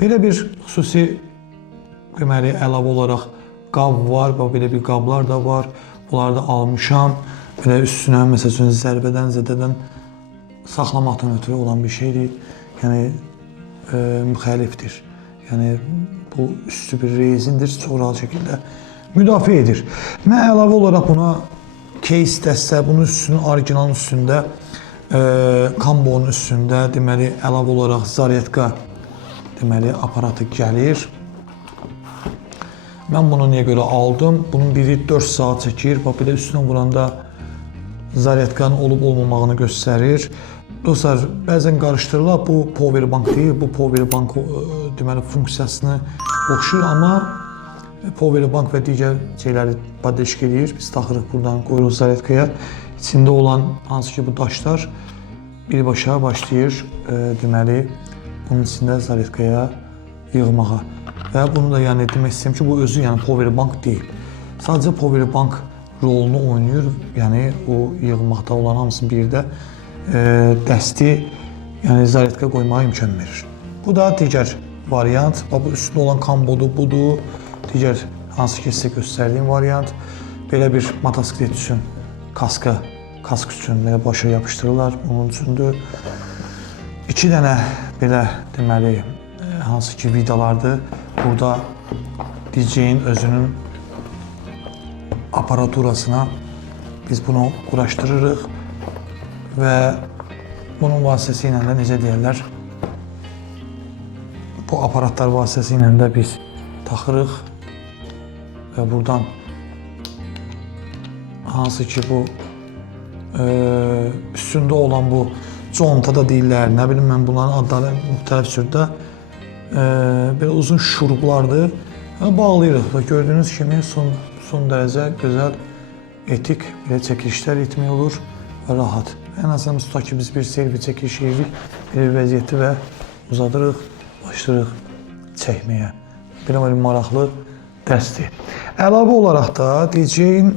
Belə bir xüsusi deməli əlavə olaraq qab var və belə bir qablar da var. Bunları da almışam. Belə üstünə məsəl üçün zərbədən, zədədən saxlamaqdan ötürü olan bir şeydir. Yəni müxəlifdir. Yəni bu üstü bir rezindir, çox rahat şəkildə müdafiə edir. Mən əlavə olaraq buna case dəstə, bunun üstünün orijinalın üstündə, kambonun üstündə deməli əlavə olaraq zaryatka deməli aparatı gəlir. Mən bunu niyə görə aldım? Bunun biri 4 saat çəkir. Bax belə üstünə vuranda zaryatkanın olub-olmamağını göstərir. Dostlar, bəzən qarışdırırlar. Bu powerbank deyil. Bu powerbank deməli funksiyasını oxşur, amma powerbank və digər şeyləri badəşk edir. Biz taxırıq buradan, qoyuruq zaryatkaya. İçində olan hansı ki bu daşlar birbaşa başlayır deməli bunun içində zaryatkaya yığmağa. Və bunu da yəni demək istəyirəm ki, bu özü yəni powerbank deyil. Sadəcə powerbank rolunu oynayır. Yəni o yığmaqda olan hamısını bir də dəsti yəni zaryatka qoymağa imkan verir. Bu da digər variant. Bu üstündə olan kambodur, budur. Digər hansı ki sizə göstərdiyim variant. Belə bir motosiklet üçün kask üçün belə başa yapışdırırlar. Bunun üçündür. 2 dənə belə deməli hansı ki vidalardır. Burada DJ-in özünün aparaturasına biz bunu quraşdırırıq və bunun vasitəsilə də necə deyirlər, bu aparatlar vasitəsilə də biz taxırıq və buradan hansı ki bu üstündə olan bu conta da deyirlər, nə bilim mən bunların adları müxtəlif türdə belə uzun şuruplardır. Bağlayırıq və gördüyünüz kimi son dərəcə gözəl, etik belə çəkilişlər etmək olur və rahat. Ən azından tutaq ki biz bir selfie çəkiliş edirik, bir vəziyyəti və uzadırıq, başlayırıq çəkməyə. Belə maraqlı dərsdir. Əlavə olaraq da DJ-in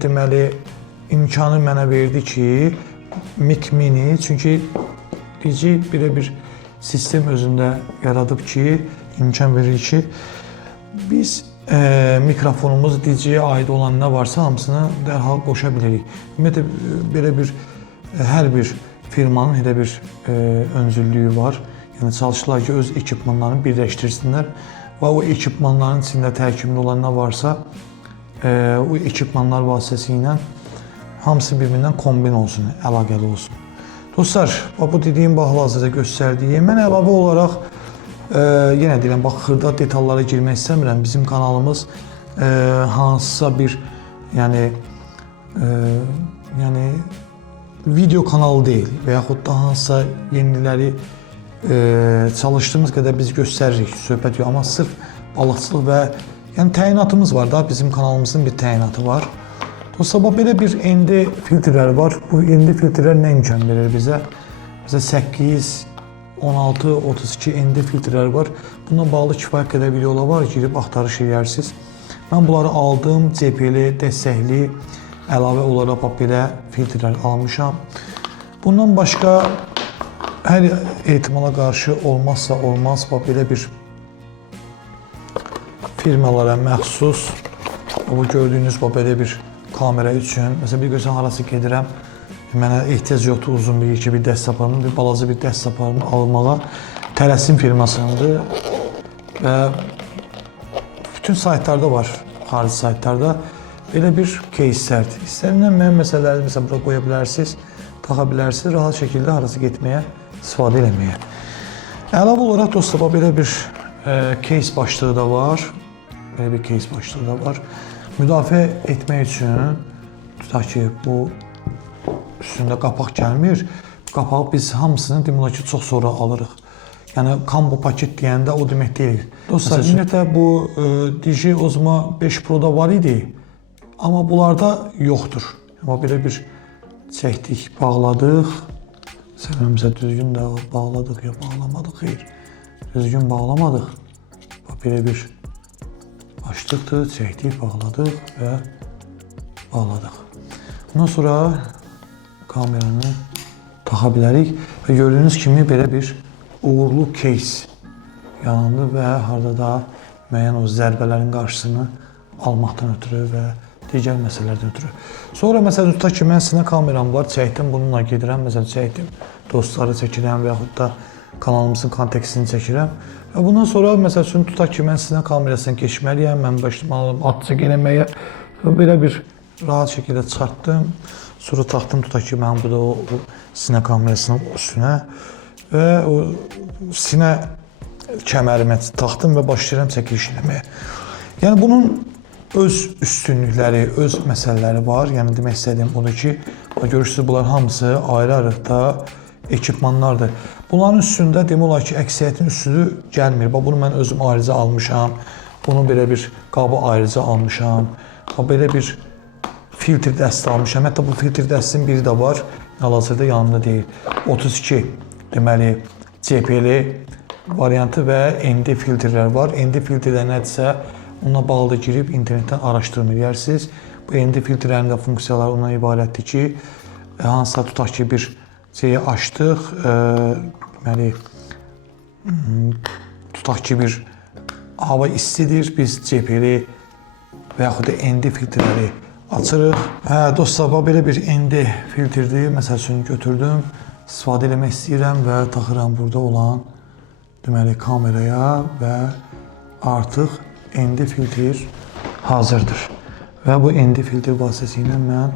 deməli imkanı mənə verdi ki, Mic Mini, çünki DJ belə bir sistem özündə yaradıb ki, imkan verir ki, biz mikrofonumuz DJ-yə aid olan nə varsa hamısını dərhal qoşa bilirik. Ümumiyyətlə, belə bir, hər bir firmanın elə bir öncüllüyü var. Yəni, çalışırlar ki, öz ekipmanlarını birləşdirsinlər və o ekipmanların içində tərkibli olan nə varsa, o ekipmanlar vasitəsilə hamısı bir-birindən kombin olsun, əlaqəli olsun. Dostlar, bu dediyim hal-hazırda göstərdiyim, mən əlavə olaraq yenə deyirəm, bax, xırda detallara girmək istəmirəm. Bizim kanalımız hansısa bir yəni video kanalı deyil və yaxud da hansısa yeniləri çalışdığımız qədər biz göstəririk, söhbət yox, amma sırf balıqçılıq və yəni təyinatımız var da, bizim kanalımızın bir təyinatı var. Dostlar, belə bir ND filtrləri var. Bu ND filtrlər nə imkan verir bizə? Bizə 8, 16, 32 ND filtrləri var. Buna bağlı kifayət qədər videolar var, girib axtarış edərsiniz. Mən bunları aldım, CPL dəstəkli, əlavə olaraq belə filtrlər almışam. Bundan başqa hər ehtimala qarşı olmazsa olmaz, belə bir firmalara məxsus, bu gördüyünüz belə bir kamera üçün, məsələn, bir gözən arası gedirəm, mənə ehtiyac yoxdur uzun bir dəst aparımı, bir balaca bir dəst aparımı almağa. Tələsim firmasındır və bütün saytlarda var, xarici saytlarda belə bir кейslərdir. İstənilən müəyyən məsələləri məsələn bura qoya bilərsiniz, taxa bilərsiniz, rahat şəkildə arası getməyə, istifadə eləməyə. Əlavə olaraq dostlar, belə bir keys başlığı da var, belə bir keys başlığı da var. Müdafiə etmək üçün, tutaq ki, bu üstündə qapaq gəlmir, qapağı biz hamısını demək ki, çox sonra alırıq. Yəni, combo paket deyəndə o demək deyil. Dostlar, ümumiyyətlə, bu DJ Osmo 5 Pro-da var idi, amma bunlarda yoxdur. Amma belə bir çəkdik, bağladıq, səhvəmizə düzgün də bağladıq, ya bağlamadıq, xeyr, düzgün bağlamadıq. Belə bir açdıqdır, çəkdik, bağladıq və bağladıq. Bundan sonra kameranı taxa bilərik və gördüyünüz kimi belə bir uğurlu case yandı və harda da müəyyən o zərbələrin qarşısını almaqdan ötürü və digər məsələlərdən ötürü. Sonra məsələn tutaq ki, mən sinə kameram var, çəkdim, bununla gedirəm, məsələn çəkdim, dostları çəkirəm və yaxud da kanalımızın kontekstini çəkirəm. Və bundan sonra məsələn tutaq ki, mən sinə kamerasından keçməliyəm, mən başlamalıyım atçıq eləməyə. Belə bir rahat şəkildə çıxartdım. Sonra taxtım tutaq ki, mən burada o sinə kamerasının üstünə və o sinə kəmərimə taxtım və başlayıram çəkiliş eləməyə. Yəni bunun öz üstünlükləri, öz məsələləri var. Yəni demək istədiyim odur ki, görürsünüz bunlar hamısı ayrı-ayrılıqda ekipmanlardır. Bunların üstündə demək olar ki, əksəriyyətin üstü gəlmir. Bunu mən özüm ayrıca almışam. Bunu belə bir qabı ayrıca almışam. Belə bir filtr dəsti almışam. Hətta bu filtr dəstinin biri də var. Hal-hazırda yanımda deyil. 32 deməli CPL variantı və ND filtrlər var. ND filtrlər nədirsə, onunla bağlı girib internetdən araşdırma edərsiniz. Bu ND filtrlərin də funksiyaları ondan ibarətdir ki, hansısa tutaq ki, bir şeyi açdıq, deməli, tutaq ki, bir hava istidir, biz CPL və yaxud da ND filtrləri açırıq. Dostlar, belə bir ND filtrdir. Məsəl üçün götürdüm, istifadə eləmək istəyirəm və taxıram burada olan deməli kameraya və artıq ND filtr hazırdır. Və bu ND filtr vasitəsilə mən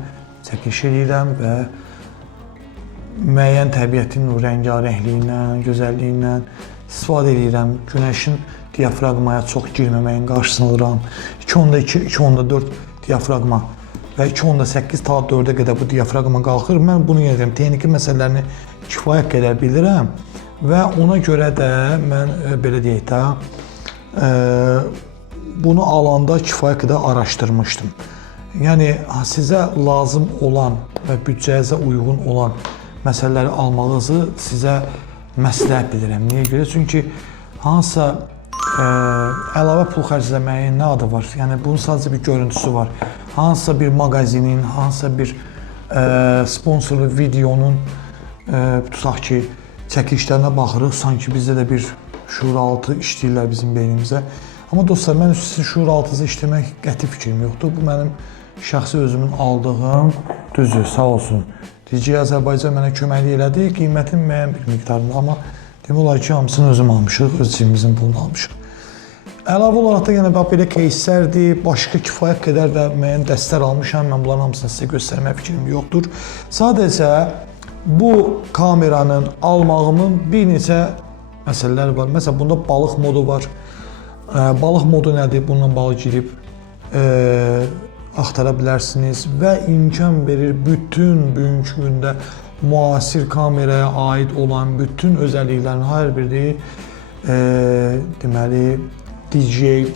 çəkiliş edirəm və müəyyən təbiətin rəngarəngliyindən, gözəlliyindən istifadə edirəm. Günəşin diafraqmaya çox girməməyin qarşısını alıram. 2.2, 2.4 diafraqma və 2.8 ta 4-ə qədər bu diafraqma qalxır. Mən bunu edirəm. Texniki məsələlərini kifayət qədər bilirəm və ona görə də mən belə deyək də bunu alanda kifayət qədər araşdırmışdım. Yəni sizə lazım olan və büdcəyinizə uyğun olan məsələləri almağınızı sizə məsləhət bilirəm. Niyə görə? Çünki hansısa əlavə pul xərcləməyin nə adı var? Yəni bunun sadəcə bir görüntüsü var. Hansısa bir mağazinin, hansısa bir sponsorlu videonun tutaq ki, çəkilişlərinə baxırıq, sanki bizdə də bir şuuraltı işləyirlər bizim beynimizə. Amma dostlar, mən sizin şuuraltınızı işləmək qəti fikrim yoxdur. Bu mənim şəxsi özümün aldığım düzdür, sağ olsun. DJI Azərbaycan mənə köməklik elədi, qiymətin müəyyən bir miqdarında, amma demək olar ki, hamısını özüm almışıq, öz cibimizin pulunu almışıq. Əlavə olaraq da yenə belə keyslərdir, başqa kifayət qədər də müəyyən dəstlər almışam, mən bunların hamısını sizə göstərmək fikrim yoxdur. Sadəcə bu kameranın almağımın bir neçə məsələlər var. Məsələn, bunda balıq modu var. Balıq modu nədir? Bununla bağlı girib axtara bilərsiniz və imkan verir bütün bugünkü gündə müasir kameraya aid olan bütün özəlliklərin hər biri deməli DJI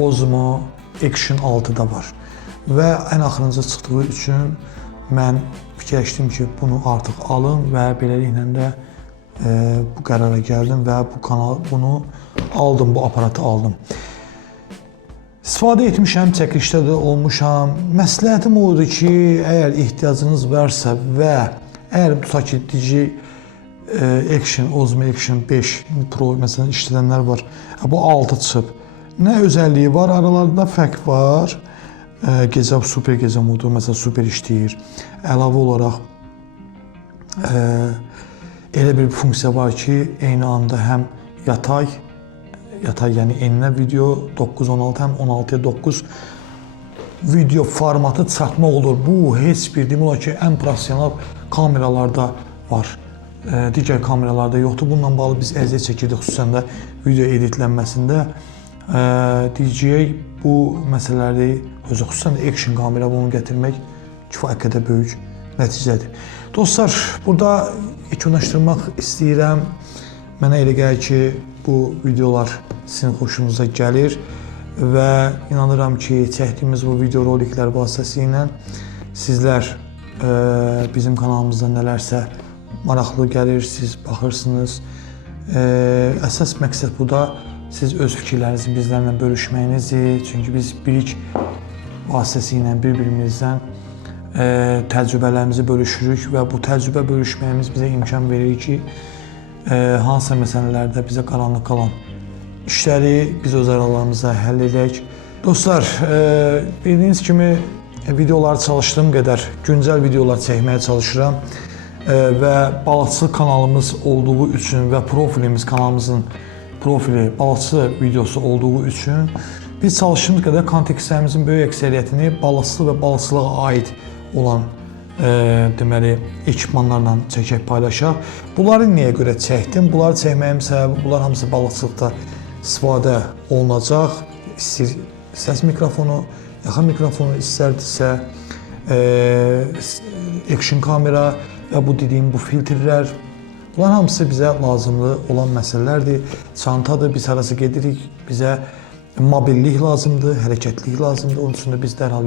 Osmo Action 6-da var. Və ən axırıncı çıxdığı üçün mən fikirləşdim ki, bunu artıq alım və beləliklə də bu qərara gəldim və bunu aldım, bu aparatı aldım. İstifadə etmişəm, çəkilişdə də olmuşam. Məsləhətim odur ki, əgər ehtiyacınız varsa və əgər tutaq ki, DJI Action, Osmo Action 5 Pro məsələn işlədənlər var, bu 6 çıxıb. Nə özəlliyi var? Aralarında fərq var. Gecə, super gecə modu, məsələn, super işləyir. Əlavə olaraq elə bir funksiya var ki, eyni anda həm yatay, yəni enlə video 9:16 həm 16:9 video formatı çatmaq olur. Bu heç bir demək olar ki, ən professional kameralarda var. Digər kameralarda yoxdur. Bununla bağlı biz əziyyət çəkirdik, xüsusən də video editlənməsində. DJI bu məsələləri, xüsusən də action kamera bunu gətirmək kifayət qədər böyük nəticədir. Dostlar, burada yekunlaşdırmaq istəyirəm. Mənə elə gəlir ki, bu videolar sizin xoşunuza gəlir və inanıram ki, çəkdiyimiz bu video roliklər vasitəsilə sizlər bizim kanalımızda nələrsə maraqlı gəlir, siz baxırsınız. Əsas məqsəd bu da siz öz fikirlərinizi bizlərlə bölüşməyinizdir. Çünki biz bilik vasitəsilə bir-birimizdən təcrübələrimizi bölüşürük və bu təcrübə bölüşməyimiz bizə imkan verir ki, hansısa məsələlərdə bizə qaranlıq qalan işləri biz öz aralarımızda həll edək. Dostlar, bildiyiniz kimi videoları çalışdığım qədər güncəl videolar çəkməyə çalışıram və balıqçı kanalımız olduğu üçün və kanalımızın profili balıqçı videosu olduğu üçün biz çalışdığımız qədər kontekstlərimizin böyük əksəriyyətini balıqçılıq və balıqçılığa aid olan deməli ekipmanlarla çəkək paylaşaq. Bunları niyə görə çəkdim? Bunları çəkməyimin səbəbi bunlar hamısı balıqçılıqda istifadə olunacaq. İstəyir səs mikrofonu, yaxın mikrofonu istərdirsə, action kamera və bu dediyim bu filtrlər. Bunlar hamısı bizə lazımlı olan məsələlərdir. Çantadır, biz harası gedirik, bizə mobillik lazımdır, hərəkətlik lazımdır. Onun üçün də biz dərhal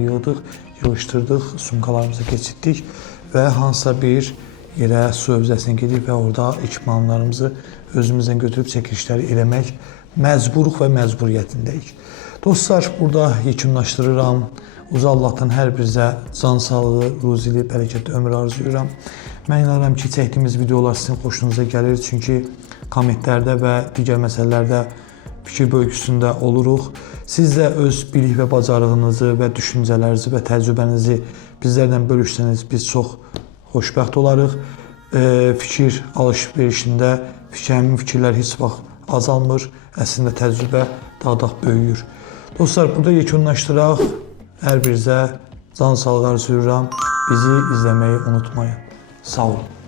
yığışdırdıq, sumkalarımızı keçirdik və hansısa bir yerə su hövzəsinə gedib və orada ekipmanlarımızı özümüzdən götürüb çəkilişləri eləmək məcburuq və məcburiyyətindəyik. Dostlar, burada yekunlaşdırıram. Uca Allahdan hər birinizə can sağlığı, ruzili, bərəkətli ömür arzulayıram. Mən inanıram ki, çəkdiyimiz videolar sizin xoşunuza gəlir, çünki kommentlərdə və digər məsələlərdə fikir bölgüsündə oluruq. Siz də öz bilik və bacarığınızı və düşüncələrinizi və təcrübənizi bizlərlə bölüşsəniz, biz çox xoşbəxt olarıq. Fikir alış-verişində həmin fikirlər heç vaxt azalmır, əslində təcrübə daha da böyüyür. Dostlar, burada yekunlaşdıraq. Hər birinizə can sağlığı arzulayıram. Bizi izləməyi unutmayın. Sağ olun.